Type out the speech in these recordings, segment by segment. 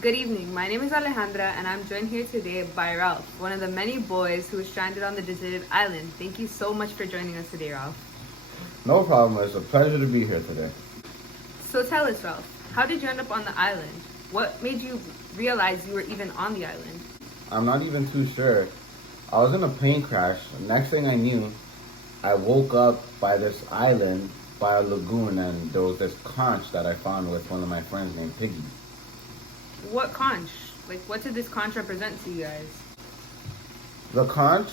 Good evening. My name is Alejandra and I'm joined here today by Ralph, one of the many boys who was stranded on the deserted island. Thank you so much for joining us today, Ralph. No problem. It's a pleasure to be here today. So tell us, Ralph, how did you end up on the island? What made you realize you were even on the island? I'm not even too sure. I was in a plane crash. Next thing I knew, I woke up by this island by a lagoon, and there was this conch that I found with one of my friends named Piggy. What conch? What did this conch represent to you guys? The conch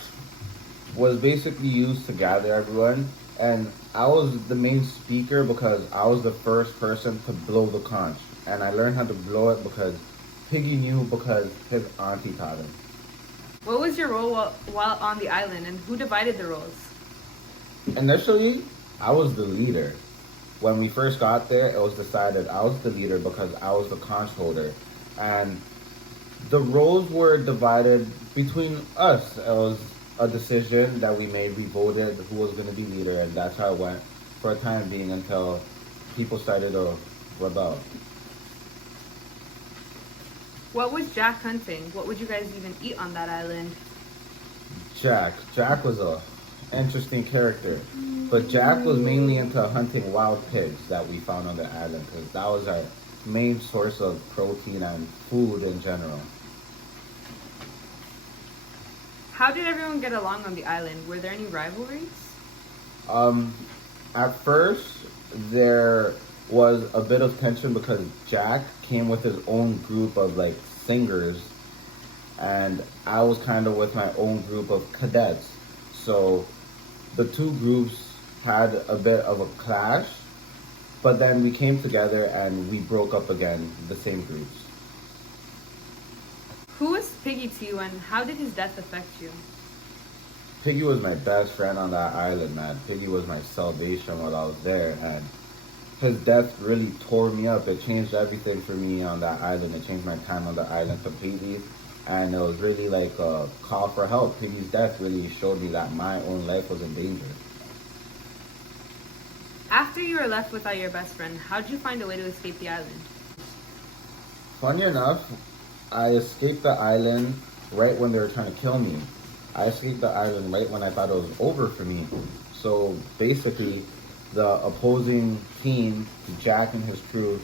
was basically used to gather everyone, and I was the main speaker because I was the first person to blow the conch. And I learned how to blow it because Piggy knew because his auntie taught him. What was your role while on the island and who divided the roles? Initially, I was the leader. When we first got there, it was decided I was the leader because I was the conch holder. And the roles were divided between us. It was a decision that we made. We voted who was going to be leader, and that's how it went for a time being until people started to rebel. What was Jack hunting? What would you guys even eat on that island? Jack. Jack was a interesting character, but Jack was mainly into hunting wild pigs that we found on the island because that was our main source of protein and food in general. How did everyone get along on the island? Were there any rivalries? At first, there was a bit of tension because Jack came with his own group of singers, and I was kind of with my own group of cadets. So the two groups had a bit of a clash, but then we came together and we broke up again, the same groups. Who was Piggy to you and how did his death affect you? Piggy was my best friend on that island, man. Piggy was my salvation while I was there, and his death really tore me up. It changed everything for me on that island. It changed my time on the island completely, and it was really like a call for help. Piggy's death really showed me that my own life was in danger. After you were left without your best friend, how did you find a way to escape the island? Funny enough, I escaped the island right when they were trying to kill me. I escaped the island right when I thought it was over for me. So basically, the opposing team, Jack and his crew,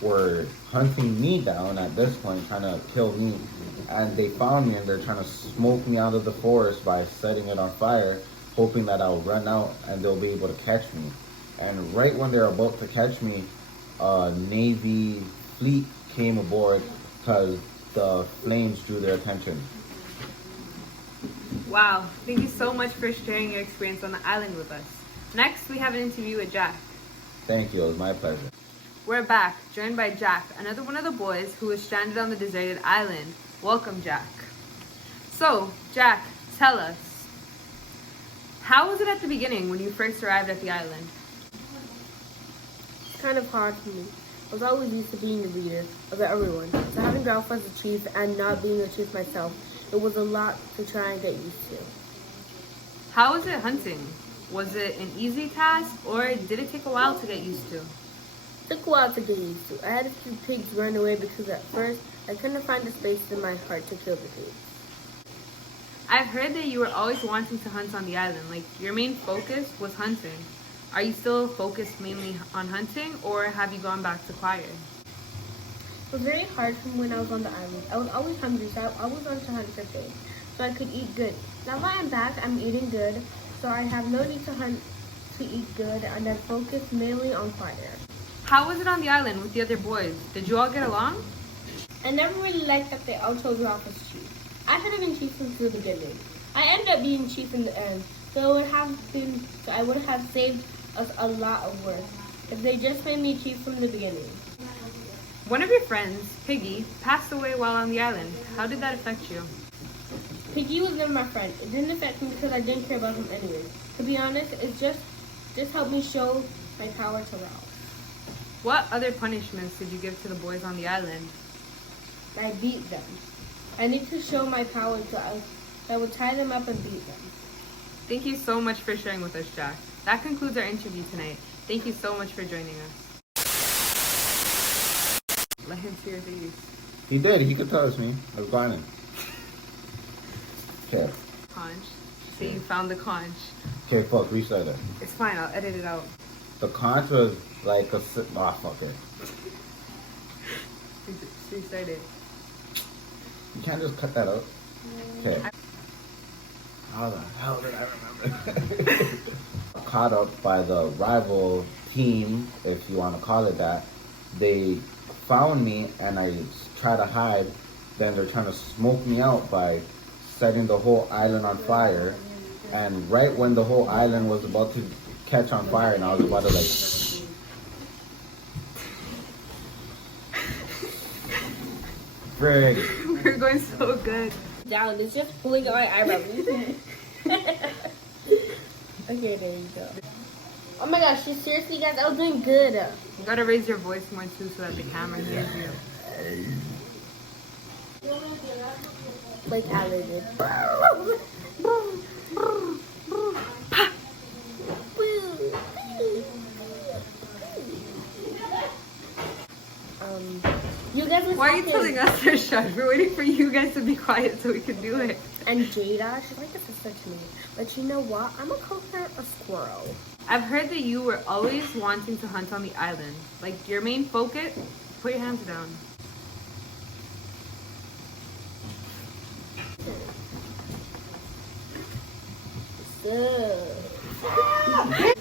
were hunting me down at this point, trying to kill me. And they found me and they're trying to smoke me out of the forest by setting it on fire, hoping that I'll run out and they'll be able to catch me. And right when they're about to catch me, a Navy fleet came aboard because the flames drew their attention. Wow, thank you so much for sharing your experience on the island with us. Next, we have an interview with Jack. Thank you, it was my pleasure. We're back, joined by Jack, another one of the boys who was stranded on the deserted island. Welcome, Jack. So, Jack, tell us, how was it at the beginning when you first arrived at the island? It's kind of hard for me. I was always used to being the leader of everyone. So having Ralph as the chief and not being the chief myself, it was a lot to try and get used to. How was it hunting? Was it an easy task or did it take a while to get used to? It took a while to get used to. I had a few pigs run away because at first I couldn't find the space in my heart to kill the pigs. I've heard that you were always wanting to hunt on the island, your main focus was hunting. Are you still focused mainly on hunting or have you gone back to choir? It was very hard from when I was on the island. I was always hungry, so I was on to hunt for pigs, so I could eat good. Now that I'm back, I'm eating good, so I have no need to hunt to eat good, and I'm focused mainly on choir. How was it on the island with the other boys? Did you all get along? I never really liked that they all chose Ralph as chief. I should have been chief since the beginning. I ended up being chief in the end, so I would have saved us a lot of work if they just made me chief from the beginning. One of your friends, Piggy, passed away while on the island. How did that affect you? Piggy was never my friend. It didn't affect me because I didn't care about him anyway. To be honest, it just helped me show my power to Ralph. What other punishments did you give to the boys on the island? I beat them. I need to show my power to us. I would tie them up and beat them. Thank you so much for sharing with us, Jack. That concludes our interview tonight. Thank you so much for joining us. Let him see your face. He did. He could tell it's me. I was blinding. Okay. Conch. So you found the conch. Okay, fuck. Restart it. It's fine. I'll edit it out. The conch was like a. Ah, fuck it. Restart it. You can't just cut that out. Okay. How the hell did I remember? Caught up by the rival team, if you want to call it that. They found me and I try to hide. Then they're trying to smoke me out by setting the whole island on fire. And right when the whole island was about to catch on fire and I was about to like... Frig. We're going so good. Down. It's just pulling out my eyebrows. Okay, there you go. Oh my gosh, seriously, guys, I was doing good. You gotta raise your voice more too so that the camera hears you. Like Alan did. You guys were Why are you talking. telling us to shush? We're waiting for you guys to be quiet so we can do it. And Jada, she's like a sister to me. But you know what? I'm a co-parent a squirrel. I've heard that you were always wanting to hunt on the island. Like your main focus. Put your hands down. Ugh.